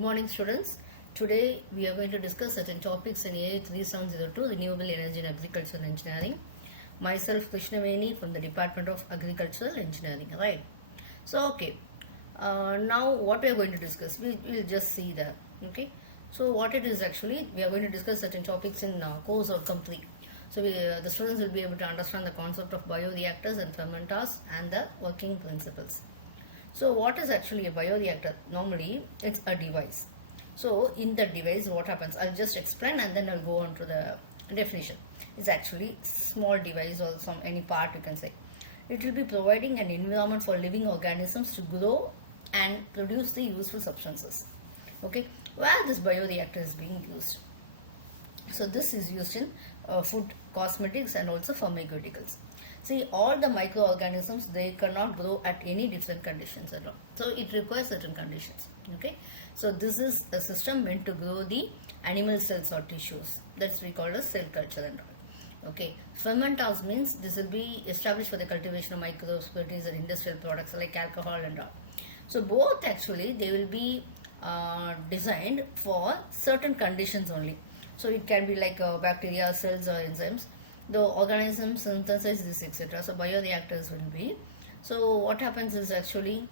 morning, students. Today we are going to discuss certain topics in AI 3702, Renewable Energy in Agriculture and Engineering. Myself, Krishnaveni from the Department of Agricultural Engineering. Right. So, okay. Now, what we are going to discuss, we will just see that. Okay. So, what it is actually, we are going to discuss certain topics in course outcome 3. So, the students will be able to understand the concept of bioreactors and fermenters and the working principles. So what is actually a bioreactor? Normally it's a device. So in the device what happens? I'll just explain and then I'll go on to the definition. It's actually small device or any part you can say. It will be providing an environment for living organisms to grow and produce the useful substances. Okay, where this bioreactor is being used. So this is used in food, cosmetics and also pharmaceuticals. See, all the microorganisms, they cannot grow at any different conditions at all. So it requires certain conditions. Okay. So this is a system meant to grow the animal cells or tissues. That's we call as cell culture and all. Okay. Fermenters means this will be established for the cultivation of microbes, proteins and industrial products like alcohol and all. So both actually they will be designed for certain conditions only. So it can be like bacteria, cells or enzymes. The organisms synthesize this, etc. So bioreactors will be. So what happens is actually,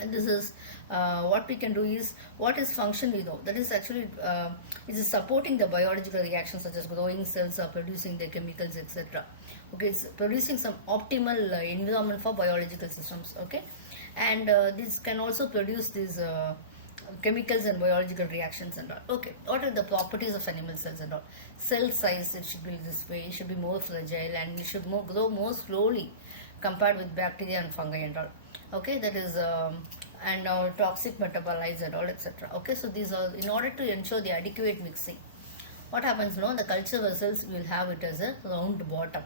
and this is what we can do is, what is function we know. That is actually, it is supporting the biological reactions such as growing cells or producing the chemicals, etc. Okay, it's producing some optimal environment for biological systems. Okay, and this can also produce these chemicals and biological reactions and all. Okay, what are the properties of animal cells and all? Cell size, it should be this way, it should be more fragile and it should grow more slowly compared with bacteria and fungi and all. Okay, that is and toxic metabolites and all, etc. Okay, so these are in order to ensure the adequate mixing. What happens now? The culture vessels will have it as a round bottom.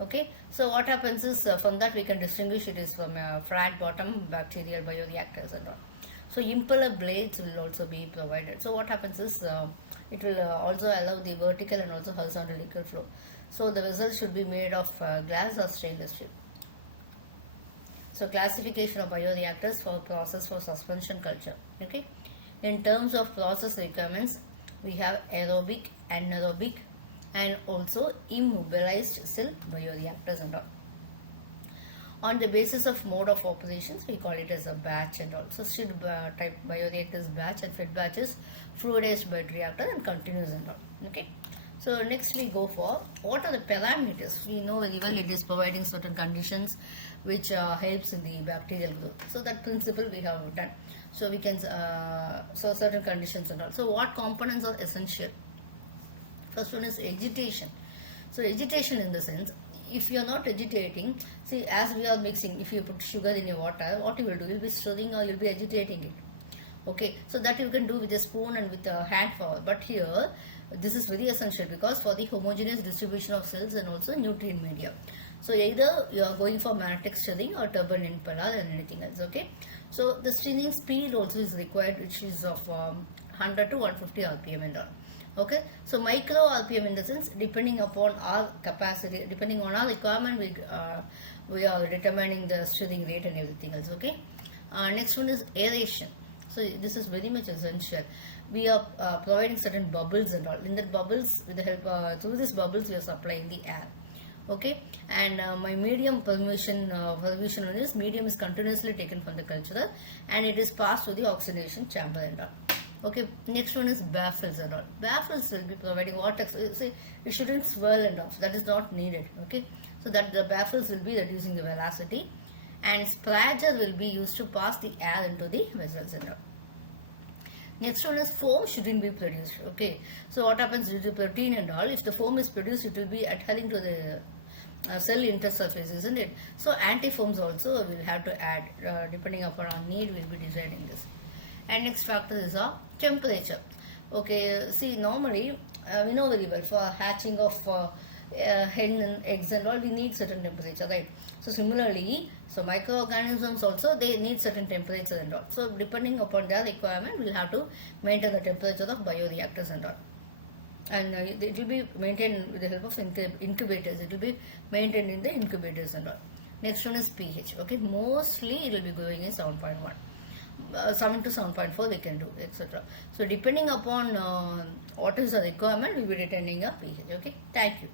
Okay, so what happens is from that we can distinguish it is from a flat bottom bacterial bioreactors and all. So impeller blades will also be provided. So what happens is it will also allow the vertical and also horizontal liquid flow. So the vessels should be made of glass or stainless steel. So classification of bioreactors for process for suspension culture. Okay. In terms of process requirements, we have aerobic, anaerobic and also immobilized cell bioreactors and all. On the basis of mode of operations, we call it as a batch and all. So seed type bioreactors batch and fed batches, fluidized bioreactor and continuous and all. Okay. So next we go for what are the parameters. We know very well it is providing certain conditions which helps in the bacterial growth. So that principle we have done. So we can so certain conditions and all. So what components are essential? First one is agitation. So agitation in the sense, if you are not agitating, see as we are mixing, if you put sugar in your water, what you will do, you will be stirring or you will be agitating it. Okay, so that you can do with a spoon and with a hand power. But here, this is very essential because for the homogeneous distribution of cells and also nutrient media. So either you are going for magnetic stirring or turbine impeller and anything else. Okay, so the stirring speed also is required, which is of 100 to 150 rpm and all. Okay, so micro rpm in the sense, depending upon our capacity, depending on our requirement, we are determining the stirring rate and everything else. Okay, next one is aeration. So this is very much essential. We are providing certain bubbles and all. In that bubbles, with the help through these bubbles, we are supplying the air. Okay, and my medium permission on this medium is continuously taken from the culturer and it is passed to the oxidation chamber and all. Okay, next one is baffles and all. Baffles will be providing water. See, it shouldn't swirl and off. That is not needed. Okay, so that the baffles will be reducing the velocity, and spladger will be used to pass the air into the vessels and all. Next one is foam shouldn't be produced. Okay, so what happens due to protein and all? If the foam is produced, it will be adhering to the cell intersurface, isn't it? So antifoams also will have to add depending upon our need. Will be deciding this. And next factor is our temperature. Okay, see normally we know very well for hatching of hen and eggs and all, we need certain temperature, right? So similarly, so microorganisms also, they need certain temperature and all. So depending upon their requirement, we'll have to maintain the temperature of bioreactors and all. And it will be maintained with the help of incubators. It will be maintained in the incubators and all. Next one is pH. Okay, mostly it will be going in 7.1. 7 to 7.4 we can do, etc. So depending upon what is the requirement, we will be determining a pH. Okay, thank you.